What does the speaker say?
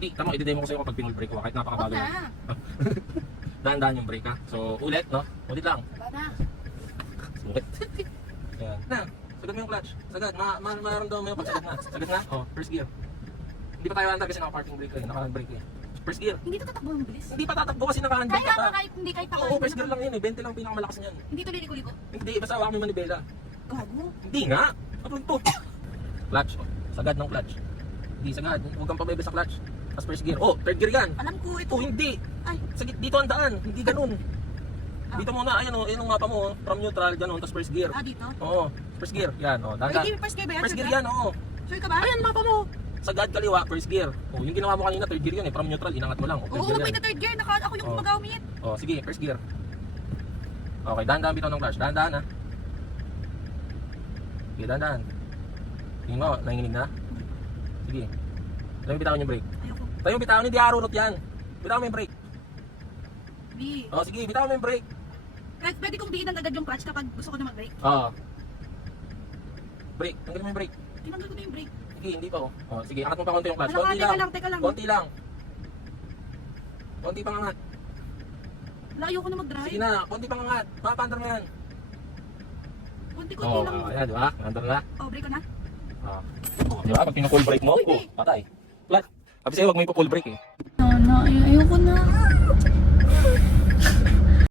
Hindi, tama, i-demo ko sa'yo kapag pinull brake ko kahit napakabagal Wag lang. na. Dahan-dahan yung brake ha. So, ulit, no? Ulit lang. Wala na. Ulit. Yan. Na, sagad mo yung clutch. Sagad, maramdaman mo yung pagsagad na. Sagad na, oh, first gear. Hindi pa tayo andar kasi naka-parking brake eh, naka-brake eh. First gear. Hindi to tatakbo ng bilis. Hindi pa tatakbo kasi naka-handbrake Kaya ka nga pa. kahit pa. Oo, first gear lang yun eh. 20 lang pinakamalakas niyan. Hindi to liliko-liko. Hindi, basta hawakan mo yung manibela. Gago. Hindi nga. Patulog to. Clutch, oh. Sagad ng clutch. Hindi sagad. Huwag kang pabebe sa clutch. Tapos first gear. Oh, third gear yan. Alam ko ito. Oh, hindi. Ay, Dito ang daan. Hindi ganun. Dito muna, ayan o. Ayan ang mapa mo. Oh. From neutral, ganun. Tapos first gear. dito. Oo. First gear. Yan, oh. Dahan-dahan. Ay, first gear ba yan? First Sure gear ka? yan, oo. Sure ka ba? Ayan, mapa mo. Sagad kaliwa, first gear. Oh, yung ginawa mo kanina, third gear yun eh. From neutral, inangat mo lang. Oh, third Oo, gear wag yan. may third gear. Ako yung Oo. gumagawit. Oh, sige, first gear. Okay, dahan-dahan bitaw ng clutch. Dahan-dahan ha. Sige, dahan-dahan. Tingin mo, nanginginig na? Sige. Tayo bitawan yung brake. Ayoko. Tayo bitawan, hindi arurot yan. Bitawan mo yung brake. B. Oh, sige, bitawan mo yung brake. Pwede kong bihin agad yung clutch kapag gusto ko na mag-brake. Oo. Brake, tanggalin mo yung brake. Tinanggal ko na yung brake. Sige, hindi pa oh. Oh, sige, angat mo pa konti yung clutch. Alam ka, Konti teka lang. lang, teka lang. Konti lang. Konti pang angat. Layo ko na mag-drive. Sige na, konti pang angat. Mapandar mo yan. Konti-konti Oh, lang. ayan, di ba? Andar na. Oh, brake ko na. Oh. Oh, di ba? Pag pinu-full brake mo, Uy, oh, patay. Flat. Sabi sa'yo, huwag mo ipo-full brake eh. No, ayoko na.